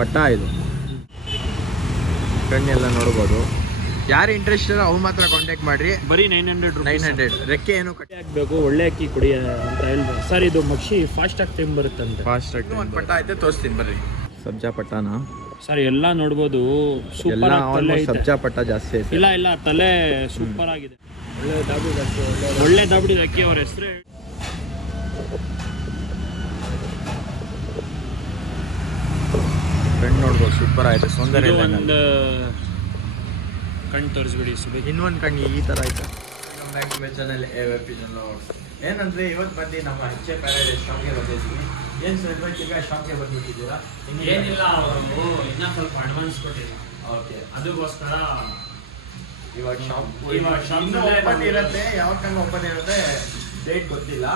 ಪಟ್ಟ ಇದು ಕಣ್ಣೆಲ್ಲ ನೋಡ್ಬೋದು. ಯಾರು ಇಂಟ್ರೆಸ್ಟ್ ಇಲ್ಲ ಅವ್ರು ಮಾತ್ರ ಕಾಂಟ್ಯಾಕ್ಟ್ ಮಾಡಿರಿ. ಬರೀ 900 ರೆಕ್ಕೆ ಏನು ಕಟ್ಟಿ ಹಾಕಬೇಕು, ಒಳ್ಳೆ ಅಕ್ಕಿ ಕೊಡಿ ಅಂತ ಹೇಳಿದ್ರು ಸರ್. ಇದು ಮಕ್ಷಿ ಫಾಸ್ಟಾಗಿ ಟೈಮ್ ಬರುತ್ತಂತೆ. ಫಾಸ್ಟಾಗಿ ಒಂದು ಪಟ್ಟ ಐತೆ ತೋರಿಸ್ತೀನಿ ಬರ್ರಿ. ಸಬ್ಜಾ ಪಟ್ಟನ ಸರ್ ಎಲ್ಲ ನೋಡ್ಬೋದು, ಸೂಪರ್ ಸಬ್ಜಾ ಪಟ್ಟ ಜಾಸ್ತಿ ಐತೆ. ಇಲ್ಲ ತಲೆ ಸೂಪರ್ ಆಗಿದೆ. ಒಳ್ಳೆ ದಾಬಡಿ ಅಕ್ಕಿ ಅವ್ರ ಹೆಸರು. ಕಣ್ಣು ನೋಡ್ಬೋದು, ಸೂಪರ್ ಆಯ್ತು. ಸೌಂದರ್ಯ ಒಂದು ಕಣ್ಣು ತೋರಿಸ್ಬಿಡಿ. ಇನ್ನೊಂದು ಕಣ್ಣು ಈ ಥರ ಆಯ್ತು. ಬ್ಯಾಕ್ ಟು ಮೈ ಚಾನಲ್ ಏನಂದರೆ ಇವತ್ತು ಬಂದು ನಮ್ಮ ಹೆಚ್ಚೆ ಪ್ಯಾರಡೈಸ್ ಶಾಪ್ಗೆ ಬಂದಿದ್ದೀವಿ. ಏನು ಸರ್ ಈಗ ಶಾಪ್ಗೆ ಬಂದುಬಿಟ್ಟಿದ್ದೀರಾ? ಏನಿಲ್ಲ, ಅವರು ಇನ್ನೂ ಸ್ವಲ್ಪ ಅಡ್ವಾನ್ಸ್ ಕೊಟ್ಟಿಲ್ಲ. ಓಕೆ, ಅದಕ್ಕೋಸ್ಕರ ಇವಾಗ ಶಾಪ್ ಓಪನ್ ಇರುತ್ತೆ. ಯಾವಾಗ ತನಕ ಓಪನ್ ಇರುತ್ತೆ ಡೇಟ್ ಗೊತ್ತಿಲ್ಲ.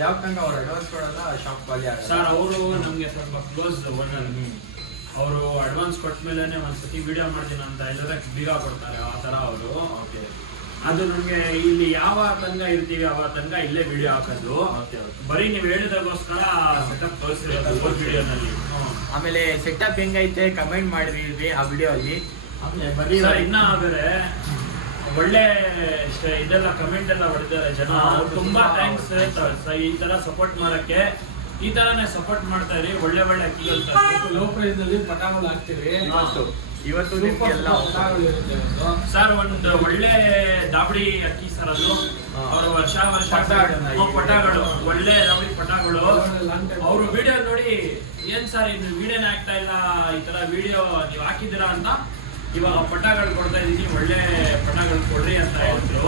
ಯಾವಾಗ ತನಕ ಅವ್ರು ಅಡ್ವಾನ್ಸ್ ಕೊಡಲ್ಲ ಶಾಪ್ ಖಾಲಿ ಆಗುತ್ತೆ. ಸರ್ ಅವರು ನಮಗೆ ಸ್ವಲ್ಪ ಕ್ಲೋಸ್ ಓನರ್. ಅವರು ಅಡ್ವಾನ್ಸ್ ಕೊಟ್ಟ ಮೇಲೆ ಒಂದ್ಸತಿ ವಿಡಿಯೋ ಮಾಡ್ತೀನಿ ಅಂತ ಹೇಳಿದ್ರೆ ಬೀಗ ಕೊಡ್ತಾರೆ, ಆ ಥರ ಅವರು. ಓಕೆ, ಅದು ನಮಗೆ ಇಲ್ಲಿ ಯಾವ ತನಕ ಇರ್ತೀವಿ ಅವ ತನಕ ಇಲ್ಲೇ ವಿಡಿಯೋ ಹಾಕೋದು. ಬರೀ ನೀವು ಹೇಳಿದಾಗೋಸ್ಕರ ಸೆಟಪ್ ತೋರಿಸಿರೋದು ವಿಡಿಯೋನಲ್ಲಿ. ಆಮೇಲೆ ಸೆಟಪ್ ಹೆಂಗೈತೆ ಕಮೆಂಟ್ ಮಾಡಿದ್ವಿ ಆ ವಿಡಿಯೋ ಅಲ್ಲಿ. ಆಮೇಲೆ ಬರೀ ಇನ್ನ ಆದರೆ ಒಳ್ಳೆ ಇದೆಲ್ಲ ಕಮೆಂಟ್ ಎಲ್ಲ ಹೊಡೆದಿದ್ದಾರೆ ಜನ. ತುಂಬಾ ಥ್ಯಾಂಕ್ಸ್ ಈ ತರ ಸಪೋರ್ಟ್ ಮಾಡಕ್ಕೆ. ಈ ತರನೇ ಸಪೋರ್ಟ್ ಮಾಡ್ತಾ ಇರಿ. ಒಳ್ಳೆ ಅಕ್ಕಿಗಳು ಲೋ ಪ್ರೈಸ್ ನಲ್ಲಿ ಪಟಾಗಳು ಹಾಕ್ತಿವಿ. ಇವತ್ತು ಸರ್ ಒಂದು ಒಳ್ಳೆ ದಾಬಡಿ ಅಕ್ಕಿ ಸರ್. ಅದು ಅವರು ವರ್ಷ ಪಟಾಗಳು, ಒಳ್ಳೆ ದಾಬಡಿ ಪಟಾಗಳು. ಅವರು ವಿಡಿಯೋ ನೋಡಿ ಏನ್ ಸರ್ ಇನ್ನು ವಿಡಿಯೋನೇ ಆಗ್ತಾ ಇಲ್ಲ, ಈ ತರ ವಿಡಿಯೋ ನೀವು ಹಾಕಿದ್ದೀರಾ ಅಂತ ಇವಾಗ ಪಟಾಗಳು ಕೊಡ್ತಾ ಇದೀನಿ. ಒಳ್ಳೆ ಪಟಾಗಳು ಕೊಡ್ರಿ ಅಂತ ಹೇಳಿದ್ರು.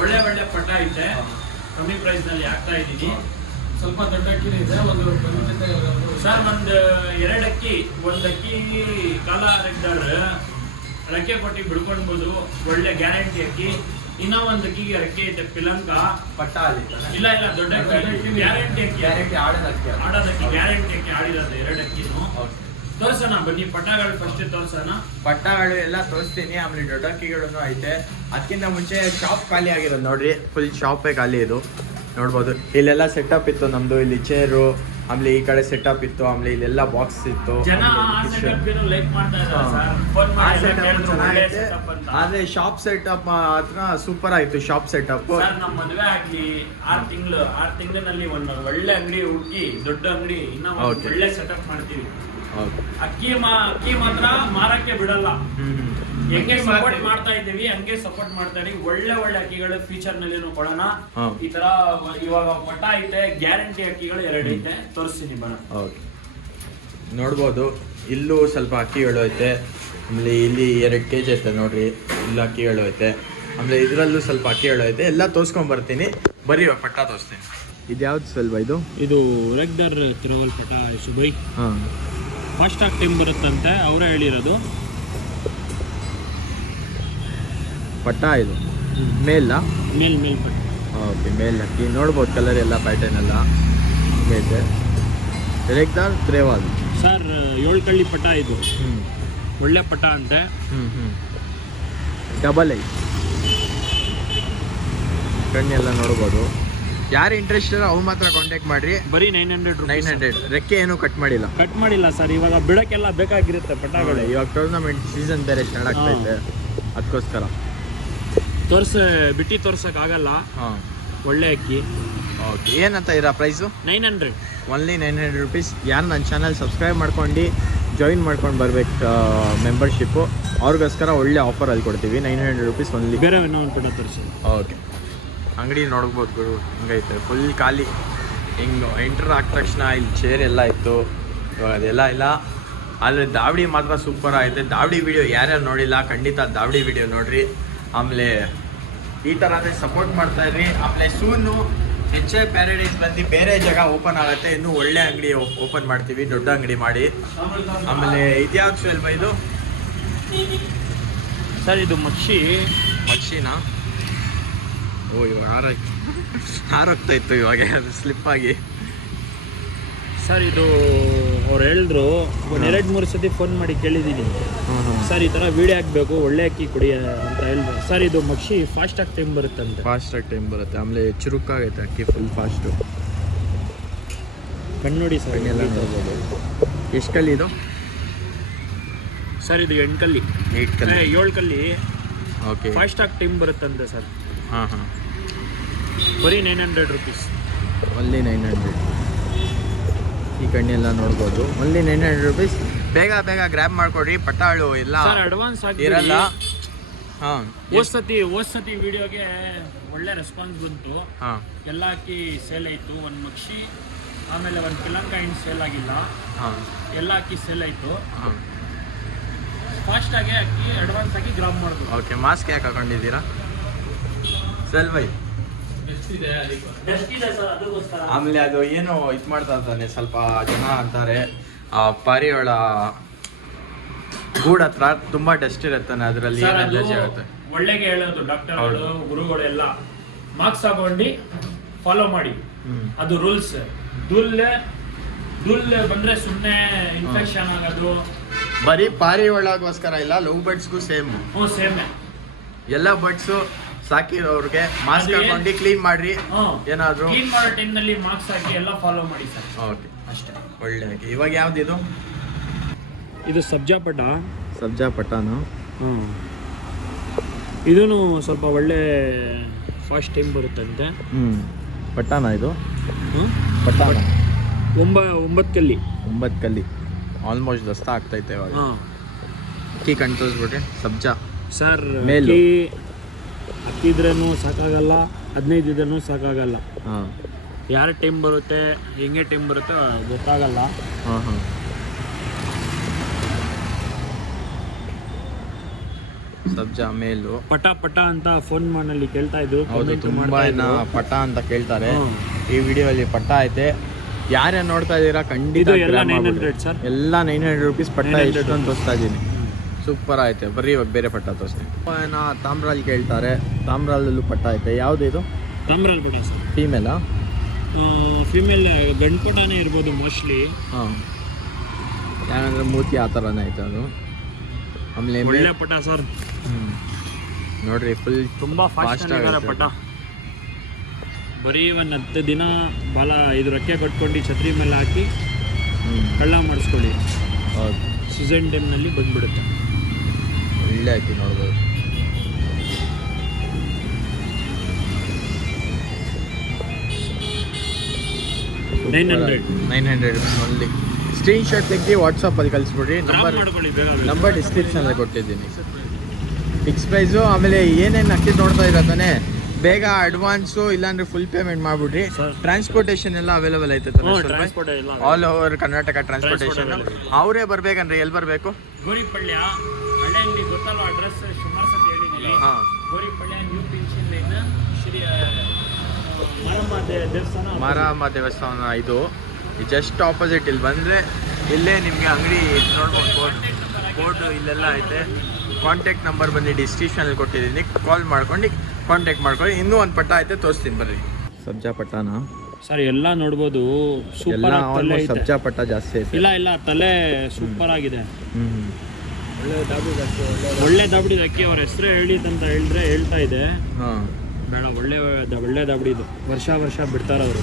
ಒಳ್ಳೆ ಪಟ ಐತೆ, ಕಮ್ಮಿ ಪ್ರೈಸ್ ನಲ್ಲಿ ಹಾಕ್ತಾ ಇದೀನಿ. ಸ್ವಲ್ಪ ದೊಡ್ಡ ಅಕ್ಕಿನೇ ಇದೆ. ಒಂದು ಸರ್ ಒಂದು 2 ಅಕ್ಕಿ, ಒಂದು ಅಕ್ಕಿ ಕಾಲ ರೆಕ್ಕೆ ಕೊಟ್ಟು ಬಿಡ್ಕೊಳ್ಬೋದು. ಒಳ್ಳೆ ಗ್ಯಾರಂಟಿ ಅಕ್ಕಿ. ಇನ್ನ ಒಂದು ಅಕ್ಕಿಗೆ ರೆಕ್ಕೆ ಐತೆ ಪಿಲಂಕ ಪಟ್ಟ ಅಲ್ಲಿ ಇಲ್ಲ ದೊಡ್ಡ ಅಕ್ಕಿ ಗ್ಯಾರಂಟಿ ಅಕ್ಕಿ, ಆಡೋದಕ್ಕಿ ಗ್ಯಾರಂಟಿ ಅಕ್ಕಿ ಆಡಿರೋದು 2 ಅಕ್ಕಿನೂ. ತೋರ್ಸೋಣ ಬನ್ನಿ, ಪಟಾಗಳು ಫಸ್ಟ್ ತೋರ್ಸೋಣ. ಪಟ್ಟಾಗಳು ಎಲ್ಲ ತೋರಿಸ್ತೀನಿ. ಆಮೇಲೆ ದೊಡ್ಡ ಅಕ್ಕಿಗಳನ್ನು ಐತೆ. ಅದಕ್ಕಿಂತ ಮುಂಚೆ ಶಾಪ್ ಖಾಲಿ ಆಗಿರೋದು ನೋಡ್ರಿ. ಫುಲ್ ಶಾಪೇ ಖಾಲಿ ಇದು ನೋಡ್ಬೋದು. ಇಲ್ಲೆಲ್ಲ ಸೆಟಪ್ ಇತ್ತು ನಮ್ದು. ಇಲ್ಲಿ ಚೇರು, ಆಮೇಲೆ ಈ ಕಡೆ ಸೆಟಪ್ ಇತ್ತು, ಆಮೇಲೆ ಇಲ್ಲೆಲ್ಲ ಬಾಕ್ಸ್ ಇತ್ತು. ಆದ್ರೆ ಶಾಪ್ ಸೆಟಪ್ ಮಾತ್ರ ಸೂಪರ್ ಆಯ್ತು. ಶಾಪ್ ಸೆಟಪ್ ನಮ್ಮ ಮದುವೆ ಆಗ್ಲಿ 6 ತಿಂಗಳಿನಲ್ಲಿ ಒಂದು ಒಳ್ಳೆ ಅಂಗಡಿ ಹುಡುಕಿ, ದೊಡ್ಡ ಅಂಗಡಿ ಇನ್ನ ಒಳ್ಳೆ ಸೆಟಪ್ ಮಾಡ್ತೀವಿ. ಅಕ್ಕಿ ಮಾತ್ರ ಮಾರಕ್ಕೆ ಬಿಡಲ್ಲ. ಹೆಂಗೆ ಸಪೋರ್ಟ್ ಮಾಡ್ತಾ ಇದ್ದೀವಿ ಹಂಗೆ ಸಪೋರ್ಟ್ ಮಾಡ್ತಾ ಇದೀವಿ. ಒಳ್ಳೆ ಅಕ್ಕಿಗಳು ಫ್ಯೂಚರ್ ನಲ್ಲಿ ಕೊಡೋಣ. ಈ ತರ ಇವಾಗ ಪಟ ಐತೆ, ಗ್ಯಾರಂಟಿ ಅಕ್ಕಿಗಳು 2 ಐತೆ. ತೋರಿಸ್ತೀನಿ ಬರೋಣ. ನೋಡ್ಬೋದು. ಇಲ್ಲೂ ಸ್ವಲ್ಪ ಅಕ್ಕಿಗಳು ಐತೆ. ಆಮೇಲೆ ಇಲ್ಲಿ 2 kg ಐತೆ ನೋಡ್ರಿ. ಇಲ್ಲ ಅಕ್ಕಿಗಳು ಐತೆ. ಆಮೇಲೆ ಇದರಲ್ಲೂ ಸ್ವಲ್ಪ ಅಕ್ಕಿಗಳು ಐತೆ. ಎಲ್ಲ ತೋರಿಸ್ಕೊಂಡ್ ಬರ್ತೀನಿ. ಬರೀ ಪಟ್ಟ ತೋರಿಸ್ತೀನಿ. ಇದ್ಯಾವ್ದು ಸ್ವಲ್ಪ ಇದು ರೆಗ್ದರ್ ತಿರುವಲ್ ಪಟ ಸುಬೈ. ಹಾಂ, ಫಾಸ್ಟ್ ಆಗಿ ಟೈಮ್ ಬರುತ್ತಂತೆ, ಅವರೇ ಹೇಳಿರೋದು. ಪಟ್ಟ ಇದು ಮೇಲ್ ಪಟ್ಟ. ಓಕೆ, ಮೇಲ್ ಅಕ್ಕಿ ನೋಡ್ಬೋದು. ಕಲರ್ ಎಲ್ಲ ಪ್ಯಾಟರ್ನ್ ಎಲ್ಲ ಐತೆ. ರೆಗ್ದಾರ್ ತ್ರೇವಾಲ್ ಸರ್ 7 ಕಳ್ಳಿ ಪಟ ಇದು. ಒಳ್ಳೆ ಪಟ ಅಂತೆ. ಡಬಲ್ ಐ ಕಣ್ಣೆಲ್ಲ ನೋಡ್ಬೋದು. ಯಾರು ಇಂಟ್ರೆಸ್ಟ್ ಇಲ್ಲ ಅವ್ರು ಮಾತ್ರ ಕಾಂಟ್ಯಾಕ್ಟ್ ಮಾಡಿರಿ. ಬರೀ 900 ರೆಕ್ಕೆ ಏನು ಕಟ್ ಮಾಡಿಲ್ಲ ಸರ್. ಇವಾಗ ಬಿಡಕ್ಕೆಲ್ಲ ಬೇಕಾಗಿರುತ್ತೆ ಪಟಗಳು. ಇವಾಗ ಟೂರ್ನಮೆಂಟ್ ಸೀಸನ್ ಬೇರೆ ಸ್ಟಾರ್ಟ್ ಆಗ್ತೈತೆ, ಅದಕ್ಕೋಸ್ಕರ ಬಿಟ್ಟು ತೋರ್ಸೋಕ್ಕಾಗಲ್ಲ. ಹಾಂ, ಒಳ್ಳೆ ಅಕ್ಕಿ. ಓಕೆ, ಏನಂತ ಇರೋ ಪ್ರೈಸು? 900 only 900 rupees. ಯಾರು ನನ್ನ ಚಾನಲ್ ಸಬ್ಸ್ಕ್ರೈಬ್ ಮಾಡ್ಕೊಂಡು ಜಾಯಿನ್ ಮಾಡ್ಕೊಂಡು ಬರ್ಬೇಕು ಮೆಂಬರ್ಶಿಪ್ಪು, ಅವ್ರಿಗೋಸ್ಕರ ಒಳ್ಳೆ ಆಫರಲ್ಲಿ ಕೊಡ್ತೀವಿ. 900 rupees ಓನ್ಲಿ. ಬೇರೆ ಇನ್ನೊಂದು ಪಟ ತೋರಿಸಿ. ಓಕೆ, ಅಂಗಡಿ ನೋಡ್ಬೋದು ಗುರು. ಹಂಗೈತೆ ಫುಲ್ ಖಾಲಿ. ಹಿಂಗೆ ಎಂಟ್ರ್ ಆದ ತಕ್ಷಣ ಇಲ್ಲಿ ಚೇರ್ ಎಲ್ಲ ಇತ್ತು. ಇವಾಗ ಅದೆಲ್ಲ ಇಲ್ಲ. ಆದರೆ ದಾವಡಿ ಮಾತ್ರ ಸೂಪರ್ ಆಗಿದೆ. ದಾವಡಿ ವಿಡಿಯೋ ಯಾರ್ಯಾರು ನೋಡಿಲ್ಲ ಖಂಡಿತ ದಾವಡಿ ವಿಡಿಯೋ ನೋಡಿರಿ. ಆಮೇಲೆ ಈ ಥರನೇ ಸಪೋರ್ಟ್ ಮಾಡ್ತಾಯಿದ್ರಿ. ಆಮೇಲೆ ಸೂನು ಹೆಚ್ಚೆ ಪ್ಯಾರಡೈಸ್ ಬಂದು ಬೇರೆ ಜಾಗ ಓಪನ್ ಆಗುತ್ತೆ. ಇನ್ನೂ ಒಳ್ಳೆ ಅಂಗಡಿ ಓಪನ್ ಮಾಡ್ತೀವಿ, ದೊಡ್ಡ ಅಂಗಡಿ ಮಾಡಿ. ಆಮೇಲೆ ಇದ್ಯಾವ್ದು ಸ್ವಲ್ಪ ಇದು ಸರ್, ಇದು ಮಕ್ಷಿನಾ? ಓ, ಇವಾಗ ಹಾರೋಗ್ತಾ ಇತ್ತು ಇವಾಗ, ಅದು ಸ್ಲಿಪ್ ಆಗಿ. ಸರ್ ಇದು ಅವ್ರು ಹೇಳಿದ್ರು, 2-3 ಸತಿ ಫೋನ್ ಮಾಡಿ ಕೇಳಿದ್ದೀನಿ ಸರ್, ಈ ಥರ ವಿಡಿಯೋ ಹಾಕಬೇಕು, ಒಳ್ಳೆ ಅಕ್ಕಿ ಕೊಡಿ ಅಂತ ಹೇಳಿದ್ರು. ಸರ್ ಇದು ಮಕ್ಷಿ ಫಾಸ್ಟಾಗಿ ಟೈಮ್ ಬರುತ್ತಂತೆ. ಫಾಸ್ಟಾಗಿ ಟೈಮ್ ಬರುತ್ತೆ. ಆಮೇಲೆ ಚುರುಕಾಗೈತೆ ಅಕ್ಕಿ, ಫುಲ್ ಫಾಸ್ಟು. ಕಣ್ಣು ನೋಡಿ ಸರ್, ಎಲ್ಲ ನೋಡ್ಬೋದು. ಎಷ್ಟು ಕಲ್ಲಿ ಇದು? ಸರ್ ಇದು 8 ಕಲ್ಲಿ 8 ಕಲ್ಲಿ 7 ಕಲ್ಲಿ ಓಕೆ 5 ಸ್ಟಾಕ್ ಟೀಮ್ ಬರುತ್ತಂತೆ ಸರ್. ಹಾಂ ಬರೀ 900 ರುಪೀಸ್. ಒನ್ಲಿ 900. ಈ ಕಣ್ಣೆಲ್ಲ ನೋಡ್ಬೋದು, ಒನ್ಲಿ 900 ರುಪೀಸ್. ಬೇಗ ಗ್ರ್ಯಾಬ್ ಮಾಡ್ಕೊಡ್ರಿ, ಪಟ್ಟಾಳು ಎಲ್ಲ ಸರ್ ಅಡ್ವಾನ್ಸ್ ಆಗಿ ಇರಲ್ಲ. ಹಾಂ ಹೋದ್ ಸತಿ ವಿಡಿಯೋಗೆ ಒಳ್ಳೆ ರೆಸ್ಪಾನ್ಸ್ ಬಂತು. ಹಾಂ ಎಲ್ಲ ಹಾಕಿ ಸೇಲ್ ಆಯಿತು. ಒಂದು ಮಕ್ಷಿ ಆಮೇಲೆ ಒಂದು ಪಿಲಂಕ ಇನ್ನು ಸೇಲ್ ಆಗಿಲ್ಲ, ಹಾಂ ಎಲ್ಲ ಹಾಕಿ ಸೇಲ್ ಆಯಿತು. ಹಾಂ ಫಾಸ್ಟಾಗಿ ಹಾಕಿ ಅಡ್ವಾನ್ಸ್ ಆಗಿ ಗ್ರಾಪ್ ಮಾಡಿದ್ರು. ಓಕೆ. ಮಾಸ್ಕ್ ಯಾಕೆ ಹಾಕೊಂಡಿದ್ದೀರಾ ಸೆಲ್ ಬೈ? ಎಷ್ಟಿದೆ ಅದಕ್ಕೆ? ಎಷ್ಟಿದೆ ಸರ್ ಅದಕ್ಕೋಸ್ಕರ. ಆಮೇಲೆ ಅದು ಏನು ಇದು ಮಾಡ್ತಾ ಅಂತಾನೆ ಸ್ವಲ್ಪ ಜನ ಅಂತಾರೆ, ಆ ಪಾರಿವಾಳ ಗೂಡ್ ಹತ್ರ ತುಂಬಾ ಡಸ್ಟ್ ಇರುತ್ತಾನೆ, ಅದರಲ್ಲಿ ಸರ್, ಏನು ಅದು ಎಲರ್ಜಿ ಆಗುತ್ತೆ. ಒಳ್ಳೆಗೆ ಹೇಳೋದು ಡಾಕ್ಟರ್ಗಳು ಗುರುಗಳೆಲ್ಲ ಮಾರ್ಕ್ಸ್ ಹಾಕೊಂಡು ಫಾಲೋ ಮಾಡಿ. ಅದು ರೂಲ್ಸ್. ದುಲ್ ಬಂದ್ರೆ ಸುಮ್ಮನೆ ಇನ್ಫೆಕ್ಷನ್ ಆಗೋದು. ಬರೀ ಪಾರಿವಾಳಗೋಸ್ಕರ ಇಲ್ಲ, ಲವ್ ಬರ್ಡ್ಸ್ಗೂ ಸೇಮ್. ಸೇಮ್ ಎಲ್ಲ ಬರ್ಡ್ಸು ಸಾಕಿರೋರ್ಗೆ ಮಾಸ್ಕ್ ಅದು ಹಾಕೊಂಡು ಕ್ಲೀನ್ ಮಾಡ್ರಿ. ಏನಾದ್ರು ಕ್ಲೀನ್ ಮಾಡೋ ಟೈಮ್ನಲ್ಲಿ ಮಾರ್ಕ್ಸ್ ಹಾಕಿ ಎಲ್ಲ ಫಾಲೋ ಮಾಡಿ ಸರ್. ಓಕೆ, ಅಷ್ಟೇ. ಒಳ್ಳೆ. ಇವಾಗ ಯಾವ್ದಿದು? ಇದು ಸಬ್ಜಾ ಪಟ. ಸಬ್ಜಾ ಪಟಾನು. ಇದೂ ಸ್ವಲ್ಪ ಒಳ್ಳೆ ಫಾಸ್ಟ್ ಟೈಮ್ ಬರುತ್ತಂತೆ. ಪಟಾನ ಇದು? ಪಟಾನ 9 ಕಲ್ಲಿ 9 ಕಲ್ಲಿ ಆಲ್ಮೋಸ್ಟ್ ದಸ್ತ ಆಗ್ತೈತೆ ಇವಾಗ. ಅಕ್ಕಿ ಕಣ್ ತೋರಿಸ್ಬಿಟ್ರಿ. ಸಬ್ಜಾ ಸರ್ ಮೇಲು. ಹತ್ತಿದ್ರೂ ಸಾಕಾಗಲ್ಲ, 15 ಇದ್ರೂ ಸಾಕಾಗಲ್ಲ. ಹಾಂ ಯಾರ ಟೈಮ್ ಬರುತ್ತೆ, ಹೆಂಗೆ ಟೈಮ್ ಬರುತ್ತೆ ಗೊತ್ತಾಗಲ್ಲ. ಹಾಂ ಸಬ್ಜಾ ಮೇಲು. ಪಟ ಅಂತ ಫೋನ್ ಮನಲ್ಲಿ ಕೇಳ್ತಾ ಇದ್ರು. ಹೌದು, ತುಂಬಾ ಪಟ ಅಂತ ಕೇಳ್ತಾರೆ. ಈ ವಿಡಿಯೋ ಅಲ್ಲಿ ಪಟ ಐತೆ. ಯಾರ್ಯಾರು ನೋಡ್ತಾ ಇದ್ದೀರಾ ಖಂಡಿತ ಎಲ್ಲ 900 ಸರ್. ಎಲ್ಲ 900 ರುಪೀಸ್ ಪಟ್ಟ ಎಷ್ಟು ಅಂತ ತೋರಿಸ್ತಾ ಇದ್ದೀನಿ. ಸೂಪರ್ ಐತೆ. ಬರ್ರಿ ಇವಾಗ ಬೇರೆ ಪಟ್ಟ ತೋರಿಸ್ತೀನಿ. ತಾಮ್ರಾಲ್ ಕೇಳ್ತಾರೆ. ತಾಮ್ರಾಲಲ್ಲೂ ಪಟ್ಟ ಐತೆ. ಯಾವುದು ಇದು? ತಾಮ್ರಾಲ್ ಪಟ ಸರ್. ಫೀಮೇಲಾ? ಫೀಮೇಲ್ ಗಂಡು ಪಟನೇ ಇರ್ಬೋದು ಮೋಸ್ಟ್ಲಿ. ಹಾಂ, ಯಾಕಂದ್ರೆ ಮೂತಿ ಆ ಥರನೇ ಐತೆ ಅದು. ಆಮೇಲೆ ಒಳ್ಳೆ ಪಟ ಸರ್. ನೋಡ್ರಿ, ಫುಲ್ ತುಂಬಾ ಫಾಸ್ಟ್ ಆಗಿದ್ದಾರೆ ಪಟ. ಬರೀ ಒಂದು 10 ದಿನ ಬಾಲ ಇದು ರೆಕ್ಕೆ ಕಟ್ಕೊಂಡು ಛತ್ರಿ ಮೇಲೆ ಹಾಕಿ ಕಳ್ಳ ಮಾಡಿಸ್ಕೊಳ್ಳಿ. ಹೌದು, ಸೀಸನ್ ಟೈಮ್ನಲ್ಲಿ ಬಂದ್ಬಿಡುತ್ತೆ. ಒಳ್ಳೆ ಐತಿ ನೋಡ್ಬೋದು. $900 ಓನ್ಲಿ. ಸ್ಕ್ರೀನ್ ಶಾಟ್ ತೆಗಿ ವಾಟ್ಸಪ್ಪಲ್ಲಿ ಕಳಿಸ್ಬಿಡ್ರಿ. ನಂಬರ್ ಡಿಸ್ಕ್ರಿಪ್ಷನಲ್ಲಿ ಕೊಟ್ಟಿದ್ದೀನಿ. Fix price. ಆಮೇಲೆ ಏನೇನು ಅಕ್ಕಿ ನೋಡ್ತಾ ಇರೋದಾನೆ, ಬೇಗ ಅಡ್ವಾನ್ಸು ಇಲ್ಲಾಂದ್ರೆ ಫುಲ್ ಪೇಮೆಂಟ್ ಮಾಡ್ಬಿಡ್ರಿ. ಟ್ರಾನ್ಸ್ಪೋರ್ಟೇಷನ್ ಎಲ್ಲ ಅವೈಲೇಬಲ್ ಐತೆ ಆಲ್ ಓವರ್ ಕರ್ನಾಟಕ. ಟ್ರಾನ್ಸ್ಪೋರ್ಟೇಷನ್ ಅವರೇ ಬರ್ಬೇಕಂದ್ರೆ ಎಲ್ಲಿ ಬರಬೇಕು? ಗೋರಿಪಳ್ಯ ಹಳೆ ಅಂಗಡಿ ಗೊತ್ತಲ್ಲ, ಅಡ್ರೆಸ್ ಸುಮಾರು ಸತಿ ಹೇಳಿದ್ದೀನಿ. ಹಾಂ, ಗೋರಿಪಳ್ಯ new pension line Shri Maramma ದೇವಸ್ಥಾನ. ಇದು ಜಸ್ಟ್ ಆಪೋಸಿಟ್. ಇಲ್ಲಿ ಬಂದರೆ ಇಲ್ಲೇ ನಿಮಗೆ ಅಂಗಡಿ ನೋಡ್ಬೋದು. ಬೋರ್ಡ್ ಇಲ್ಲೆಲ್ಲ ಐತೆ. ಕಾಂಟ್ಯಾಕ್ಟ್ ನಂಬರ್ ಬಂದು ಡಿಸ್ಕ್ರಿಪ್ಷನಲ್ಲಿ ಕೊಟ್ಟಿದ್ದೀನಿ. ಕಾಲ್ ಮಾಡ್ಕೊಂಡು ಕಾಂಟ್ಯಾಕ್ಟ್ ಮಾಡ್ಕೊಳ್ಳಿ. ಇನ್ನೂ ಒಂದು ಪಟ್ಟ ಐತೆ, ತೋರಿಸ್ತೀನಿ ಬರ್ರಿ. ಸಬ್ಜಾ ಪಟ್ಟಾನ ಸರ್ ಎಲ್ಲ ನೋಡ್ಬೋದು. ಎಲ್ಲ ಸೂಪರ್ ಸಬ್ಜಾ ಪಟ್ಟ ಜಾಸ್ತಿ ಐತೆ. ಇಲ್ಲ ತಲೆ ಸೂಪರ್ ಆಗಿದೆ. ಹ್ಞೂ ಒಳ್ಳೆ ದಾಬಡಿ ಅಕ್ಕಿ. ಅವ್ರ ಹೆಸರು ಹೇಳಿದಂತ ಹೇಳ್ತಾ ಇದೆ. ಹಾಂ, ಬೇಡ, ಒಳ್ಳೆ ದಾಬಡಿ ಇದು. ವರ್ಷ ಬಿಡ್ತಾರ ಅವರು.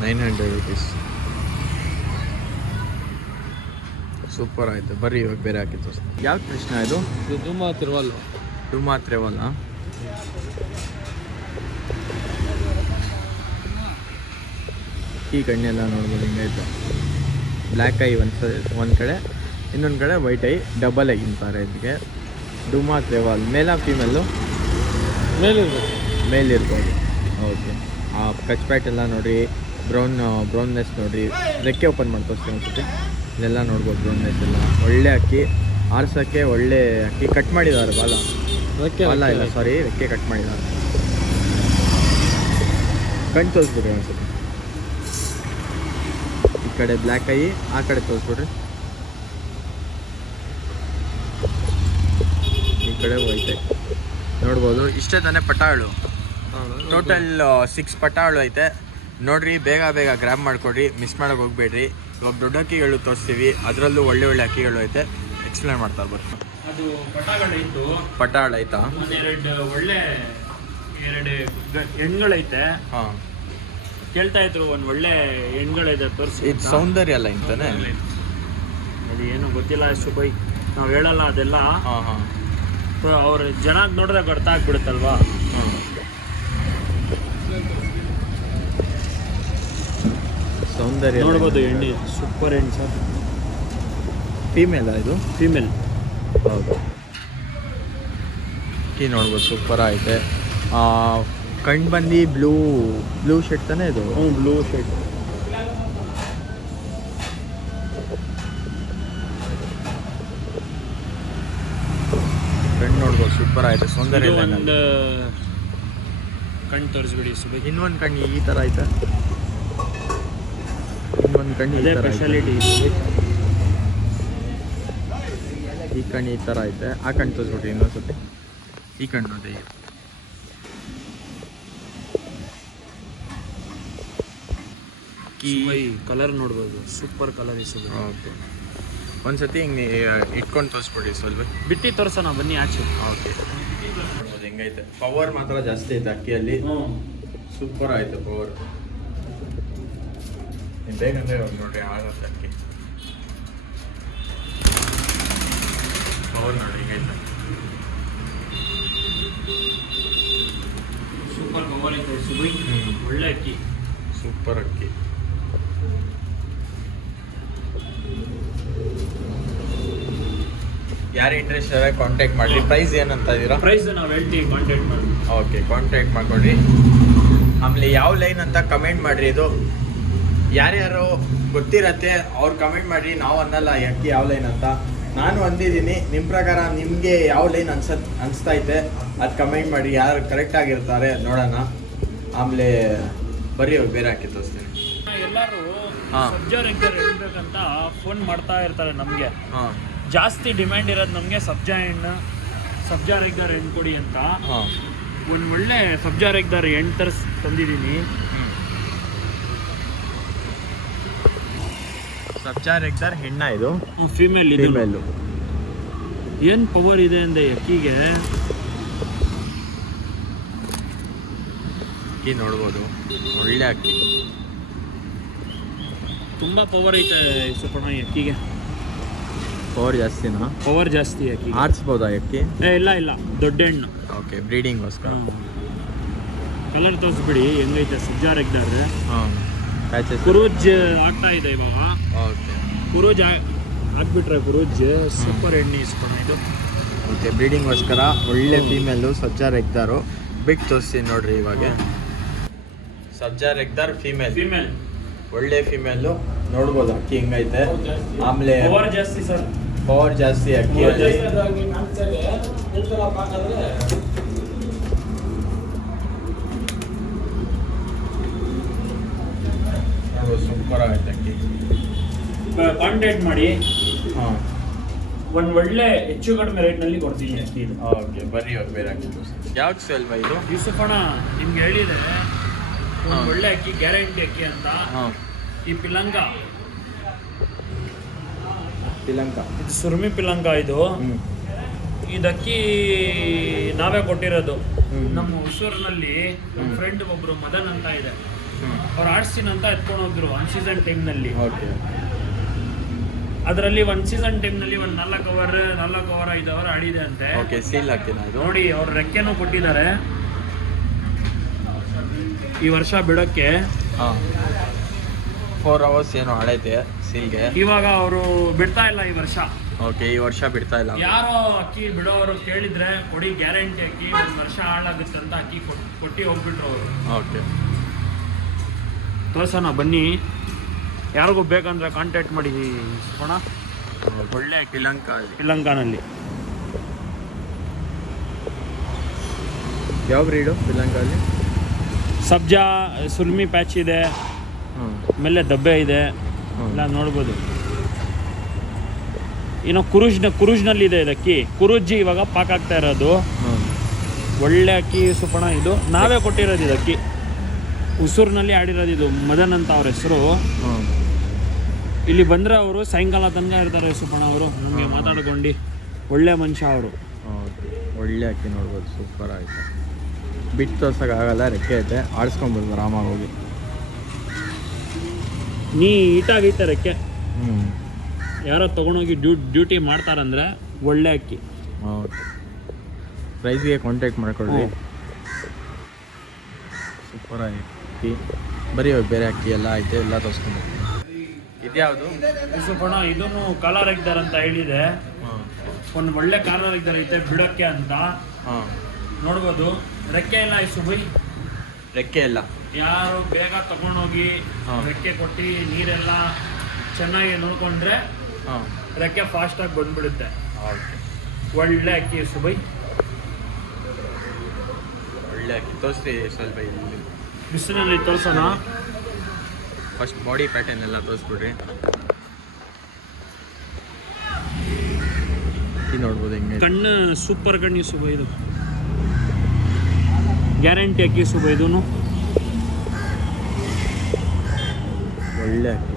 $900 ರುಪೀಸ್. ಸೂಪರ್ ಆಯಿತು. ಬರ್ರಿ ಇವಾಗ ಬೇರೆ ಹಾಕಿ ತೋರಿಸ್ತೀನಿ. ಯಾವ ಕೃಷ್ಣ ಇದು? ತುಂಬ ತಿರುವಲ್ಲ. ಡುಮಾ ತ್ರೆವಲ್ಲ. ಈ ಕಣ್ಣೆಲ್ಲ ನೋಡ್ಬೋದು ಹಿಂಗೈತೆ. ಬ್ಲ್ಯಾಕ್ ಐ ಒಂದು ಕಡೆ, ಇನ್ನೊಂದು ಕಡೆ ವೈಟ್ ಐ, ಡಬಲ್ ಐ ಅಂತಾರೆ ಇದಕ್ಕೆ. ಡುಮಾ ತ್ರೆವಾಲ್. ಮೇಲಾ ಫೀಮೇಲು? ಮೇಲಿರ್ಬೋದು. ಓಕೆ. ಆ ಕಚ್ ಪ್ಯಾಟ್ ಎಲ್ಲ ನೋಡಿರಿ. ಬ್ರೌನ್ನೆಸ್ ನೋಡಿರಿ. ರೆಕ್ಕೆ ಓಪನ್ ಮಾಡಿ ತೋರಿಸ್ತೀನಿ ಅನ್ಸುತ್ತೆ. ಇಲ್ಲೆಲ್ಲ ನೋಡ್ಬೋದು ಬ್ರೌನ್ನೆಸ್ ಎಲ್ಲ. ಒಳ್ಳೆ ಅಕ್ಕಿ, ಆರ್ಸೋಕ್ಕೆ ಒಳ್ಳೆ ಅಕ್ಕಿ. ಕಟ್ ಮಾಡಿದ್ದಾರೆ ಬಾಲ ಇಲ್ಲ, ಸಾರಿ, ರೆಕ್ಕೆ ಕಟ್ ಮಾಡಿದ್ದಾರೆ. ಕಣ್ಣು ತೋರಿಸ್ಬಿಡ್ರಿ ಅನ್ಸುತ್ತೆ. ಈ ಕಡೆ ಬ್ಲ್ಯಾಕ್ ಐ, ಆ ಕಡೆ ತೋರಿಸ್ಬಿಡ್ರಿ. ಈ ಕಡೆ ವೈಟ್ ಐ ನೋಡ್ಬೋದು. ಇಷ್ಟೇ ತಾನೇ ಪಟಾಳು. ಟೋಟಲ್ 6 ಪಟಾಳು ಐತೆ. ನೋಡ್ರಿ, ಬೇಗ ಗ್ರ್ಯಾಬ್ ಮಾಡ್ಕೊಡ್ರಿ, ಮಿಸ್ ಮಾಡೋಕೆ ಹೋಗ್ಬೇಡ್ರಿ. ಇವಾಗ ದೊಡ್ಡ ಅಕ್ಕಿಗಳು ತೋರಿಸ್ತೀವಿ, ಅದರಲ್ಲೂ ಒಳ್ಳೆ ಅಕ್ಕಿಗಳು ಐತೆ. ಎಕ್ಸ್ಪ್ಲೇನ್ ಮಾಡ್ತಾರೆ ಬರ್ರಿ. ಅದು ಪಟಾಗಳು ಇತ್ತು. ಪಟಾಳು ಆಯ್ತಾ? ಒಂದೆರಡು ಒಳ್ಳೆ 2 ಹೆಣ್ಗಳೈತೆ. ಹಾಂ, ಕೇಳ್ತಾ ಇದ್ರು ಒಂದು ಒಳ್ಳೆ ಹೆಣ್ಗಳಿದೆ ತೋರಿಸಿ. ಇದು ಸೌಂದರ್ಯ ಅಲ್ಲ ಇಂತಾನೆ. ಅದು ಏನು ಗೊತ್ತಿಲ್ಲ ಸುಬೈ, ನಾವು ಹೇಳಲ್ಲ ಅದೆಲ್ಲ. ಹಾಂ ಹಾಂ ಅವ್ರ ಜನ ನೋಡಿದ್ರೆ ಗೊತ್ತಾಗ್ಬಿಡುತ್ತಲ್ವಾ. ಹಾಂ, ಸೌಂದರ್ಯ ನೋಡ್ಬೋದು ಎಣ್ಣೆ ಸೂಪರ್ ಹೆಣ್ಣು ಸರ್. ಫೀಮೇಲ ಇದು? ಫೀಮೇಲ್. ಹೌದು, ಕೀ ನೋಡ್ಬೋದು ಸೂಪರ್ ಐತೆ. ಕಣ್ಣು ಬಂದು ಬ್ಲೂ ಶರ್ಟ್ ತಾನೇ ಇದು? ಹ್ಞೂ, ಬ್ಲೂ ಶರ್ಟ್. ಕಣ್ಣು ನೋಡ್ಬೋದು ಸೂಪರ್ ಐತೆ, ಸೌಂದರ್ಯ ಇಲ್ಲ. ಒಂದು ಕಣ್ಣು ತೋರಿಸ್ಬಿಡಿ ಸುಬೈ. ಇನ್ನೊಂದು ಕಣ್ಣು ಈ ಥರ ಐತೆ, ಇನ್ನೊಂದು ಕಣ್ಣು ಈ ಅದೇ ಥರ ಐತೆ. ಸ್ಪೆಷಾಲಿಟಿ. ಈ ಕಣ್ಣು ಈ ಥರ ಐತೆ. ಆ ಕಣ್ಣು ತೋರಿಸ್ಬಿಟ್ರಿ ಇನ್ನೊಂದ್ಸತಿ. ಈ ಕಣ್ಣು ಅದೇ ಸುಬೈ ಕಲರ್ ನೋಡ್ಬೋದು, ಸೂಪರ್ ಕಲರ್ ಸುಬೈ. ಓಕೆ, ಒಂದ್ಸತಿ ಹಿಂಗೆ ಇಟ್ಕೊಂಡು ತೋರಿಸ್ಬಿಡಿ ಸ್ವಲ್ಪ. ಬಿಟ್ಟು ತೋರ್ಸೋಣ ಬನ್ನಿ ಆಚೆ. ಓಕೆ, ನೋಡ್ಬೋದು ಹೆಂಗೈತೆ. ಪವರ್ ಮಾತ್ರ ಜಾಸ್ತಿ ಐತೆ ಅಕ್ಕಿಯಲ್ಲಿ, ಸೂಪರ್ ಆಯ್ತು ಪವರ್. ಬೇಕಂದ್ರೆ ನೋಡ್ರಿ ಆಗುತ್ತೆ ಅಕ್ಕಿ. ಪವರ್ ನೋಡಿ ಹೆಂಗೈತೆ, ಸೂಪರ್ ಪವರ್ ಐತೆ ಸುಬೈ. ಒಳ್ಳೆ ಅಕ್ಕಿ, ಸೂಪರ್ ಅಕ್ಕಿ. ಯಾರು ಇಂಟ್ರೆಸ್ಟ್ ಇದ್ದಾರೆ ಕಾಂಟ್ಯಾಕ್ಟ್ ಮಾಡಿರಿ. ಪ್ರೈಸ್ ಏನಂತ ಇದ್ದೀರಾ? ಪ್ರೈಸ್ ನಾವು ಹೇಳ್ತೀವಿ, ಕಾಂಟ್ಯಾಕ್ಟ್ ಮಾಡಿ. ಓಕೆ, ಕಾಂಟ್ಯಾಕ್ಟ್ ಮಾಡ್ಕೊಡ್ರಿ. ಆಮೇಲೆ ಯಾವ ಲೈನ್ ಅಂತ ಕಮೆಂಟ್ ಮಾಡಿರಿ. ಇದು ಯಾರ್ಯಾರು ಗೊತ್ತಿರತ್ತೆ ಅವ್ರು ಕಮೆಂಟ್ ಮಾಡಿರಿ, ನಾವು ಅನ್ನಲ್ಲ ಅಕ್ಕಿ ಯಾವ ಲೈನ್ ಅಂತ. ನಾನು ಅಂದಿದ್ದೀನಿ, ನಿಮ್ಮ ಪ್ರಕಾರ ನಿಮಗೆ ಯಾವ ಲೈನ್ ಅನಿಸ್ತೈತೆ ಅದು ಕಮೆಂಟ್ ಮಾಡಿ. ಯಾರು ಕರೆಕ್ಟಾಗಿರ್ತಾರೆ ನೋಡೋಣ. ಆಮೇಲೆ ಬರೀ ಬೇರೆ ಅಕ್ಕಿ ತೋರಿಸ್ತೀನಿ. ಎಲ್ಲರೂ ಹಾಂ. ಸಬ್ಜಾ ರೆಗ್ಯುಲರ್ ಹೇಳ್ಬೇಕಂತ ಫೋನ್ ಮಾಡ್ತಾ ಇರ್ತಾರೆ ನಮಗೆ. ಹಾಂ ಜಾಸ್ತಿ ಡಿಮ್ಯಾಂಡ್ ಇರೋದು ನಮಗೆ ಸಬ್ಜಾ ರೆಗ್ಯುಲರ್ ಹೆಣ್ಣು ಕೊಡಿ ಅಂತ. ಹಾಂ, ಒಂದು ಒಳ್ಳೆ ಸಬ್ಜಾ ರೆಗ್ಯುಲರ್ ಹೆಣ್ಣು ತಂದಿದ್ದೀನಿ. ಸಬ್ಜಾ ರೆಗ್ಯುಲರ್ ಹೆಣ್ಣ ಇದು? ಫೀಮೇಲ್. ಫೀಮೇಲು. ಏನು ಪವರ್ ಇದೆ ಅಂದರೆ ಅಕ್ಕಿಗೆ. ಅಕ್ಕಿ ನೋಡ್ಬೋದು, ಒಳ್ಳೆ ಅಕ್ಕಿ, ತುಂಬ ಪವರ್ ಐತೆ ಸುಪರ್ಣ ಈ ಅಕ್ಕಿಗೆ. ಪವರ್ ಜಾಸ್ತಿನಾ? ಪವರ್ ಜಾಸ್ತಿ ಅಕ್ಕಿ. ಆರಿಸ್ಬೋದಾ ಅಕ್ಕಿ? ಇಲ್ಲ ದೊಡ್ಡ ಹೆಣ್ಣು. ಓಕೆ, ಬ್ರೀಡಿಂಗ್ಗೋಸ್ಕರ. ಕಲರ್ ತೋರಿಸ್ಬಿಡಿ ಹೆಂಗೈತೆ ಸಬ್ಜಾ ರೆಗ್ಯುಲರ್. ಹಾಂ, ಪ್ಯಾಚಸ್. ಕುರೂಜ್ ಆಗ್ತಾ ಇದೆ ಇವಾಗ. ಓಕೆ, ಕುರೂಜ್ ಹಾಕ್ಬಿಟ್ರೆ ಕುರೂಜ್ ಸೂಪರ್ ಎಣ್ಣೆ ಇಸ್ಕೊಂಡು ಇದು. ಓಕೆ, ಬ್ರೀಡಿಂಗ್ಗೋಸ್ಕರ ಒಳ್ಳೆ ಫೀಮೇಲು ಸಬ್ಜಾ ರೆಗ್ದಾರು. ಬಿಟ್ಟು ತೋರಿಸ್ತೀನಿ ನೋಡ್ರಿ ಇವಾಗ. ಸಬ್ಜಾ ರೆಗ್ದಾರ್ ಫೀಮೇಲ್, ಒಳ್ಳೆ ಫೀಮೇಲು. ನೋಡ್ಬೋದು ಅಕ್ಕಿ ಹೆಂಗೈತೆ. ಆಮೇಲೆ ಪವರ್ ಜಾಸ್ತಿ ಸರ್, ಪವರ್ ಜಾಸ್ತಿ ಅಕ್ಕಿಯಲ್ಲಿ. ಸೂಪರ್ ಆಗೈತೆ ಅಕ್ಕಿ. ಕಾಂಟ್ಯಾಕ್ಟ್ ಮಾಡಿ. ಹಾಂ, ಒಂದು ಒಳ್ಳೆ ಹೆಚ್ಚು ಕಡಿಮೆ ರೇಟ್ನಲ್ಲಿ ಕೊಡ್ತೀನಿ ಅಕ್ಕಿ ಇದು. ಓಕೆ, ಬರೀ ಇವಾಗ ಬೇರೆ ಅಕ್ಕಿ ತೋರಿಸ್ತೀನಿ. ಯಾವ್ದು ಸೆಲ್ವಾ ಇದು? ಯೂಸುಫಣ್ಣ ನಿಮ್ಗೆ ಹೇಳಿದೆ ಒಂದು ಹಾಂ. ಒಳ್ಳೆ ಅಕ್ಕಿ, ಗ್ಯಾರಂಟಿ ಅಕ್ಕಿ ಅಂತ. ಹಾಂ, ಈ ಪಿಲಂಗ, ಶ್ರೀಲಂಕಾ. ಇದು ಸುರ್ಮಿ ಪಿಲಂಗ. ಇದು ಹ್ಞೂ, ಇದಕ್ಕಿ ನಾವೇ ಕೊಟ್ಟಿರೋದು. ಹ್ಮ್. ನಮ್ಮ ಹೊಸೂರಿನಲ್ಲಿ ನಮ್ಮ ಫ್ರೆಂಡ್ ಒಬ್ರು ಮದನ್ ಅಂತ ಇದೆ, ಹ್ಞೂ, ಅವ್ರು ಆಡ್ಸ್ತೀನಿ ಅಂತ ಎತ್ಕೊಂಡು ಹೋದ್ರು ಒನ್ ಸೀಸನ್ ಟೈಮ್ನಲ್ಲಿ. ಓಕೆ. ಅದರಲ್ಲಿ ಒನ್ ಸೀಸನ್ ಟೈಮ್ನಲ್ಲಿ ಒಂದು 4 ಅವರ್ 5 ಅವರ್ ಆಡಿದೆ ಅಂತೆ. ಓಕೆ, ಸೀಲ್ ಹಾಕಿನ ಇದು? ನೋಡಿ ಅವ್ರ ರೆಕ್ಕೆನೂ ಕೊಟ್ಟಿದ್ದಾರೆ ಈ ವರ್ಷ ಬಿಡೋಕ್ಕೆ. ಹಾಂ, 4 ಅವರ್ಸ್ ಏನೋ ಆಡೈತೆ ಸೀಲ್ಗೆ. ಇವಾಗ ಅವರು ಬಿಡ್ತಾ ಇಲ್ಲ ಈ ವರ್ಷ. ಓಕೆ, ಈ ವರ್ಷ ಬಿಡ್ತಾ ಇಲ್ಲ. ಯಾರೋ ಅಕ್ಕಿ ಬಿಡೋರು ಕೇಳಿದ್ರೆ ಕೊಡಿ ಗ್ಯಾರಂಟಿ ಅಕ್ಕಿ, 1 ವರ್ಷ ಹಾಳಾಗುತ್ತೆ ಅಂತ ಅಕ್ಕಿ ಕೊಟ್ಟು ಹೋಗ್ಬಿಟ್ರು ಅವರು. ಓಕೆ, ತೋರ್ಸೋಣ ಬನ್ನಿ, ಯಾರಿಗೂ ಬೇಕಂದ್ರೆ ಕಾಂಟ್ಯಾಕ್ಟ್ ಮಾಡಿ ಸೋಣ. ಒಳ್ಳೆ ಶ್ರೀಲಂಕಾ. ಶ್ರೀಲಂಕಾನಲ್ಲಿ ಯಾವ ಬ್ರೀಡು ಶ್ರೀಲಂಕಾದಲ್ಲಿ? ಸಬ್ಜಾ ಸುಲ್ಮಿ ಪ್ಯಾಚ್ ಇದೆ, ಹ್ಞೂ, ಆಮೇಲೆ ದಬ್ಬೆ ಇದೆ, ಎಲ್ಲ ನೋಡ್ಬೋದು. ಇನ್ನು ಕುರುಜ್ನಲ್ಲಿದೆ ಇದು ಅಕ್ಕಿ. ಕುರುಜ್ಜಿ ಇವಾಗ ಪಾಕ್ ಆಗ್ತಾ ಇರೋದು. ಹ್ಞೂ, ಒಳ್ಳೆ ಅಕ್ಕಿ ಸುಪಣ. ಇದು ನಾವೇ ಕೊಟ್ಟಿರೋದು ಇದು ಅಕ್ಕಿ, ಹೊಸೂರಿನಲ್ಲಿ ಆಡಿರೋದು. ಇದು ಮದನ್ ಅಂತ ಅವ್ರ ಹೆಸರು. ಹ್ಞೂ, ಇಲ್ಲಿ ಬಂದರೆ ಅವರು ಸಾಯಂಕಾಲ ತನಕ ಇರ್ತಾರೆ ಸುಪಣ ಅವರು, ನಮಗೆ ಮಾತಾಡ್ಕೊಂಡು. ಒಳ್ಳೆ ಮನುಷ್ಯ ಅವರು. ಓಕೆ, ಒಳ್ಳೆ ಅಕ್ಕಿ ನೋಡ್ಬೋದು, ಸೂಪರ್ ಆಯಿತು. ಬಿಟ್ಟು ತೋರ್ಸೋಕ್ಕಾಗಲ್ಲ, ರೆಕ್ಕೆ ಐತೆ, ಆಡಿಸ್ಕೊಂಬೋದು ಆರಾಮಾಗಿ ಹೋಗಿ. ನೀಟಾಗೈತೆ ರೆಕ್ಕೆ. ಹ್ಞೂ ಯಾರೋ ತೊಗೊಂಡೋಗಿ ಡ್ಯೂಟಿ ಮಾಡ್ತಾರಂದ್ರೆ ಒಳ್ಳೆ ಅಕ್ಕಿ. ಹೌದು. ಪ್ರೈಸ್ಗೆ ಕಾಂಟ್ಯಾಕ್ಟ್ ಮಾಡ್ಕೊಳ್ಳಿ. ಸೂಪರ್ ಅಕ್ಕಿ. ಬರೀ ಬೇರೆ ಅಕ್ಕಿ ಎಲ್ಲ ಐತೆ, ಎಲ್ಲ ತೋರಿಸ್ಕೊಂಡು. ಇದ್ಯಾವುದು? ಸುಬ್ಬಣ್ಣ ಇದನ್ನು ಕಾಲರ್ ಎಗ್ದಾರ್ ಅಂತ ಹೇಳಿದೆ. ಒಂದು ಒಳ್ಳೆ ಕಾಲರ್ ಎಗ್ದಾರ್ ಐತೆ ಬಿಡೋಕ್ಕೆ ಅಂತ. ಹಾಂ ನೋಡ್ಬೋದು. ರೆಕ್ಕೆ ಎಲ್ಲ ಈ ಸುಬೈ ರೆಕ್ಕೆ ಎಲ್ಲ ಯಾರು ಬೇಗ ತಗೊಂಡೋಗಿ ರೆಕ್ಕೆ ಕೊಟ್ಟು ನೀರೆಲ್ಲ ಚೆನ್ನಾಗಿ ನೋಡ್ಕೊಂಡ್ರೆ ರೆಕ್ಕೆ ಫಾಸ್ಟಾಗಿ ಬಂದ್ಬಿಡುತ್ತೆ. ಒಳ್ಳೆ ಅಕ್ಕಿ ಸುಬೈ, ಒಳ್ಳೆ ಅಕ್ಕಿ. ತೋರಿಸ್ರಿ ಸ್ವಲ್ಪ ಇಲ್ಲಿ ಬಿಸಿಲಿನಲ್ಲಿ ತೋರ್ಸೋಣ. ಫಸ್ಟ್ ಬಾಡಿ ಪ್ಯಾಟರ್ನ್ ಎಲ್ಲ ತೋರಿಸ್ಬಿಡ್ರಿ. ಅಕ್ಕಿ ನೋಡ್ಬೋದು ಹೆಂಗೆ. ಕಣ್ಣು ಸೂಪರ್ ಕಣ್ಣು ಸುಬೈ, ಇದು ಗ್ಯಾರಂಟಿ ಅಕ್ಕಿ ಸುಬೈ. ಇದೂ ಒಳ್ಳೆ ಅಕ್ಕಿ,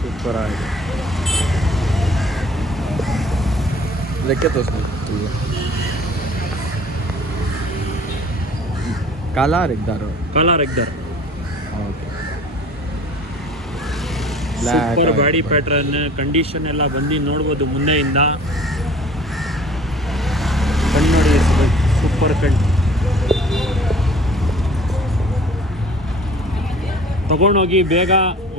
ಸೂಪರ್ ಆಗಿದೆ. ಲೆಕ್ಕ ತೋರಿಸ್ಬೋದು. ಕಾಲಾರ್ ಇದ್ದಾರು. ಕಾಲರ್ ಎಗ್ದಾರ್. Okay. Super body pattern, condition ಎಲ್ಲ ಬಂದು ನೋಡ್ಬೋದು ಮುಂದೆಯಿಂದ. ಕಣ್ಣು ನೋಡಿ ಸೂಪರ್ ಕಣ್ಣು. ತಗೊಂಡೋಗಿ ಬೇಗ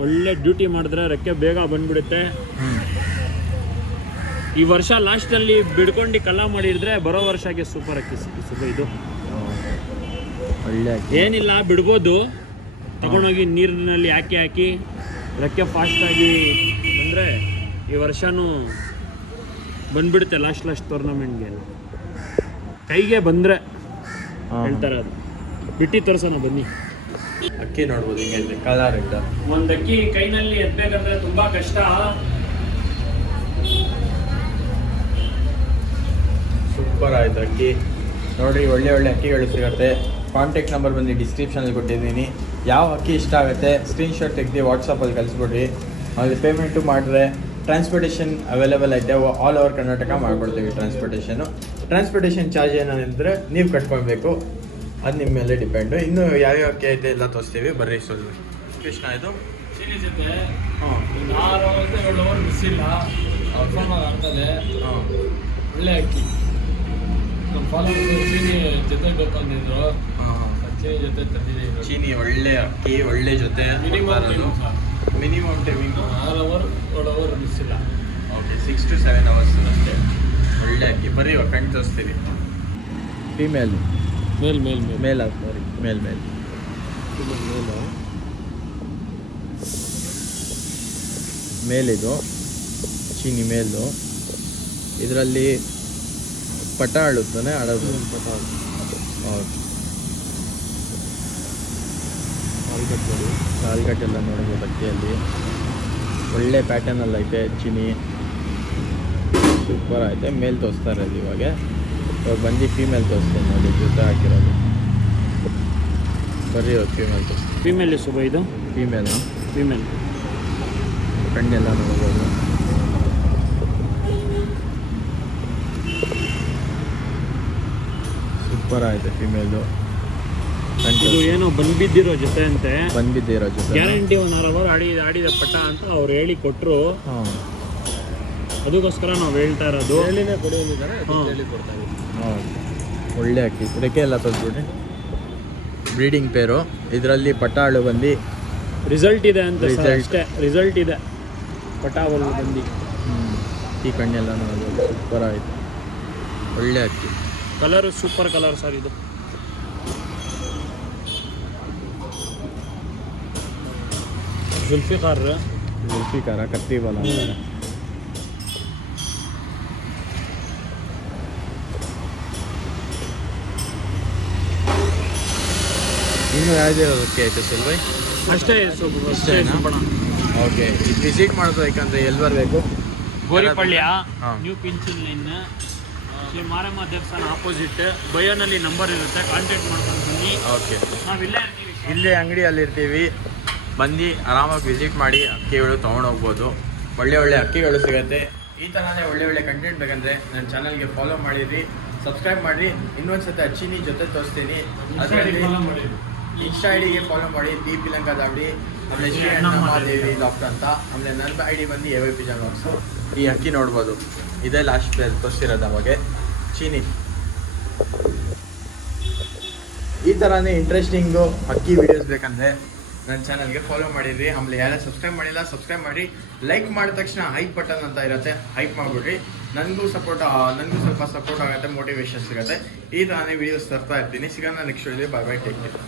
ಒಳ್ಳೆ ಡ್ಯೂಟಿ ಮಾಡಿದ್ರೆ ರೆಕ್ಕೆ ಬೇಗ ಬಂದ್ಬಿಡುತ್ತೆ. ಈ ವರ್ಷ ಲಾಸ್ಟಲ್ಲಿ ಬಿಡ್ಕೊಂಡು ಕಲ್ಲ ಮಾಡಿದ್ರೆ ಬರೋ ವರ್ಷಕ್ಕೆ ಸೂಪರ್ ಅಕ್ಕಿ ಸುಬ್ಬ. ಇದು ಒಳ್ಳೆ ಅಕ್ಕಿ. ಏನಿಲ್ಲ, ಬಿಡ್ಬೋದು. ತಗೊಂಡೋಗಿ ನೀರಿನಲ್ಲಿ ಹಾಕಿ ರೆಕ್ಕೆ ಫಾಸ್ಟಾಗಿ ಅಂದರೆ ಈ ವರ್ಷನೂ ಬಂದ್ಬಿಡುತ್ತೆ. ಲಾಸ್ಟ್ ಟೂರ್ನಮೆಂಟ್ಗೆ ಕೈಗೆ ಬಂದರೆ ಹೇಳ್ತಾರೆ. ಅದು ಬಿಟ್ಟು ತೋರಿಸೋಣ ಬನ್ನಿ. ಅಕ್ಕಿ ನೋಡ್ಬೋದು ಹಿಂಗೆ ಕಾಲಾರ್ ಇದ್ದ. ಒಂದು ಅಕ್ಕಿ ಕೈನಲ್ಲಿ ಎತ್ತಬೇಕಂದ್ರೆ ತುಂಬ ಕಷ್ಟ. ಸೂಪರ್ ಆಯ್ತು ಅಕ್ಕಿ. ನೋಡಿರಿ, ಒಳ್ಳೆ ಒಳ್ಳೆ ಅಕ್ಕಿಗಳು ಸಿಗುತ್ತೆ. ಕಾಂಟ್ಯಾಕ್ಟ್ ನಂಬರ್ ಬಂದು ಡಿಸ್ಕ್ರಿಪ್ಷನಲ್ಲಿ ಕೊಟ್ಟಿದ್ದೀನಿ. ಯಾವ ಅಕ್ಕಿ ಇಷ್ಟ ಆಗುತ್ತೆ ಸ್ಕ್ರೀನ್ಶಾಟ್ ತೆಗೆದು ವಾಟ್ಸಪ್ಪಲ್ಲಿ ಕಳಿಸ್ಬಿಡ್ರಿ. ಅಲ್ಲಿ ಪೇಮೆಂಟು ಮಾಡಿದ್ರೆ ಟ್ರಾನ್ಸ್ಪೋರ್ಟೇಷನ್ ಅವೈಲೇಬಲ್ ಐತೆ. ಆಲ್ ಓವರ್ ಕರ್ನಾಟಕ ಮಾಡ್ಕೊಡ್ತೀವಿ ಟ್ರಾನ್ಸ್ಪೋರ್ಟೇಷನ್ ಚಾರ್ಜ್ ಏನಂದರೆ ನೀವು ಕಟ್ಕೊಳ್ಬೇಕು, ಅದು ನಿಮ್ಮ ಮೇಲೆ ಡಿಪೆಂಡು. ಇನ್ನೂ ಯಾವ್ಯಾವ ಅಕ್ಕಿ ಐತೆ ಎಲ್ಲ ತೋರಿಸ್ತೀವಿ, ಬರ್ರಿ ಸ್ವಲ್ಪ. ಕೃಷ್ಣ ಇದು ಚೀನಿ ಜೊತೆ 6 7 ಓವರ್ ಬಿಸಿಲ್ಲ, ಆಗ್ತದೆ. ಒಳ್ಳೆ ಅಕ್ಕಿ. ನಮ್ಮ ಫಾಲೋವರ್ಸ್ ಚೀನಿ ಜೊತೆ ಬೇಕಂದಿದ್ರು, ಚೀನಿ ಜೊತೆ ತಂದಿದ್ದೀವಿ. ಚೀನಿ ಒಳ್ಳೆ ಅಕ್ಕಿ, ಒಳ್ಳೆ ಜೊತೆ. ಮಿನಿಮಮ್ ಟೈಮಿಂಗು 6 ಓವರ್ 7 ಓವರ್ ಬಿಸಿಲ್ಲ. ಓಕೆ, 6 to 7 hours ಅಷ್ಟೇ. ಒಳ್ಳೆ ಅಕ್ಕಿ. ಬರ್ರಿ ಇವಾಗ ಕಣ್ಣು ತೋರಿಸ್ತೀವಿ. ಫೀಮೇಲ್ ಮೇಲ್ ಆಗ್ತಾರೆ. ಮೇಲ್ ಮೇಲಿದು ಚೀನಿ ಮೇಲು. ಇದರಲ್ಲಿ ಪಟ ಆಡುತ್ತಾನೆ, ಆಡೋದು. ಹೌದು. ಕಾಲ್ಗಟ್ಟೆಲ್ಲ ನೋಡ್ಬೋದು ಅಕ್ಕಿಯಲ್ಲಿ. ಒಳ್ಳೆ ಪ್ಯಾಟರ್ನಲ್ಲಿ ಐತೆ ಚೀನಿ, ಸೂಪರ್ ಐತೆ. ಮೇಲ್ ತೋರಿಸ್ತಾರೆ ಅದು ಇವಾಗ ಬಂದು ಫೀಮೇಲ್ ತೋರಿಸ್ತೇನೆ ನೋಡಿ, ಜೊತೆ ಹಾಕಿರೋದು. ಬರ್ರಿ ಇವಾಗ ಫೀಮೇಲ್ ತೋರಿಸ್ತೀನಿ. ಫೀಮೇಲ್ ಸುಬ ಇದು ಫೀಮೇಲ್ ಕಣ್ಣೆಲ್ಲ ನೋಡ್ಬೋದು. ಸೂಪರ್ ಆಯ್ತು ಫೀಮೇಲು. ಇದು ಏನೋ ಬಂದ್ಬಿದ್ದಿರೋ ಜೊತೆ ಅಂತೆ, ಬಂದ್ಬಿದ್ದಿರೋ ಜೊತೆ ಗ್ಯಾರಂಟಿ 1 hour ಆಡಿದ ಪಟ್ಟ ಅಂತ ಅವ್ರು ಹೇಳಿ ಕೊಟ್ಟರು. ಅದಕ್ಕೋಸ್ಕರ ನಾವು ಹೇಳ್ತಾ ಇರೋದು. ಹೇಳಿನೇ ಕೊಡಿದ್ದಾರೆ, ಹೇಳಿ ಕೊಡ್ತಾರೆ. ಹೌದು, ಒಳ್ಳೆ ಅಕ್ಕಿ. ರೆಕ್ಕೆ ಎಲ್ಲ ತೋರಿಸ್ಬಿಡ್ರಿ. ಬ್ರೀಡಿಂಗ್ ಪೇರು. ಇದರಲ್ಲಿ ಪಟಾಳು ಬಂದು ರಿಸಲ್ಟ್ ಇದೆ ಅಂತ ಅಷ್ಟೇ. ರಿಸಲ್ಟ್ ಇದೆ ಪಟ ಬಂದು. ಈ ಕಣ್ಣೆಲ್ಲ ನೋಡ್ಬೋದು, ಸೂಪರ್ ಆಯಿತು. ಒಳ್ಳೆ ಅಕ್ಕಿ. ಕಲರು ಸೂಪರ್ ಕಲರ್ ಸರ್ ಇದು. ಜುಲ್ಫಿಕಾರ ಕತ್ತೀವಲ್ಲ. ಇನ್ನು ಯಾವ್ದಿರೋದಕ್ಕೆ ಐತೆ ಸೆಲ್ವೈ? ಅಷ್ಟೇ ಓಕೆ. ಇದು ವಿಸಿಟ್ ಮಾಡೋದಕ್ಕಂದ್ರೆ ಎಲ್ಲಿ ಬರಬೇಕು? ಗೋರಿಪಳ್ಳಿಯ ನ್ಯೂ ಪಿಂಚಿಲ್ ಲೈನ್, ಶ್ರೀ ಮಾರಮ್ಮ ದೇವಸ್ಥಾನ ಆಪೋಸಿಟ್. ಬಯೋನಲ್ಲಿ ನಂಬರ್ ಇರುತ್ತೆ, ಕಾಂಟ್ಯಾಕ್ಟ್ ಮಾಡ್ಕೊಂಡು ಬನ್ನಿ. ಓಕೆ, ನಾವಿಲ್ಲೇ ಇರ್ತೀವಿ. ಇಲ್ಲೇ ಅಂಗಡಿಯಲ್ಲಿರ್ತೀವಿ. ಬಂದು ಆರಾಮಾಗಿ ವಿಸಿಟ್ ಮಾಡಿ ಅಕ್ಕಿಗಳು ತೊಗೊಂಡೋಗ್ಬೋದು. ಒಳ್ಳೆ ಒಳ್ಳೆ ಅಕ್ಕಿಗಳು ಸಿಗುತ್ತೆ. ಈ ಥರನೇ ಒಳ್ಳೆ ಒಳ್ಳೆ ಕಂಟೆಂಟ್ ಬೇಕಂದರೆ ನನ್ನ ಚಾನಲ್ಗೆ ಫಾಲೋ ಮಾಡಿರಿ, ಸಬ್ಸ್ಕ್ರೈಬ್ ಮಾಡಿರಿ. ಇನ್ನೊಂದ್ಸತಿ ಅಚ್ಚಿನಿ ಜೊತೆ ತೋರಿಸ್ತೀನಿ. ಅದರಲ್ಲಿ ಇನ್ಸ್ಟಾ ಐಡಿಗೆ ಫಾಲೋ ಮಾಡಿ ಬಿ ಪಿಲಂಕ ದಾವಡಿ, ಆಮೇಲೆ ಶ್ರೀ ಅಣ್ಣಮ್ಮ ದೇವಿ ಡಾಕ್ಟರ್ ಅಂತ. ಆಮೇಲೆ ನನ್ನ ಐಡಿ ಬಂದು AYP ಜಾನ್ವಾಕ್ಸು. ಈ ಅಕ್ಕಿ ನೋಡ್ಬೋದು, ಇದೇ ಲಾಸ್ಟ್ ತೋರಿಸಿರೋದು ಅವಾಗೆ ಚೀನಿ. ಈ ಥರನೇ ಇಂಟ್ರೆಸ್ಟಿಂಗು ಅಕ್ಕಿ ವಿಡಿಯೋಸ್ ಬೇಕಂದರೆ ನನ್ನ ಚಾನಲ್ಗೆ ಫಾಲೋ ಮಾಡಿರಿ. ಆಮೇಲೆ ಯಾರು ಸಬ್ಸ್ಕ್ರೈಬ್ ಮಾಡಿಲ್ಲ ಸಬ್ಸ್ಕ್ರೈಬ್ ಮಾಡಿ. ಲೈಕ್ ಮಾಡಿದ ತಕ್ಷಣ ಹೈಪ್ ಬಟನ್ ಅಂತ ಇರುತ್ತೆ, ಹೈಪ್ ಮಾಡಿಬಿಡ್ರಿ. ನನಗೂ ಸ್ವಲ್ಪ ಸಪೋರ್ಟ್ ಆಗುತ್ತೆ, ಮೋಟಿವೇಶನ್ ಸಿಗುತ್ತೆ. ಈ ಥರನೇ ವೀಡಿಯೋಸ್ ತರ್ತಾ ಇರ್ತೀನಿ. ಸಿಗೋಣ next video. Bye bye, take care.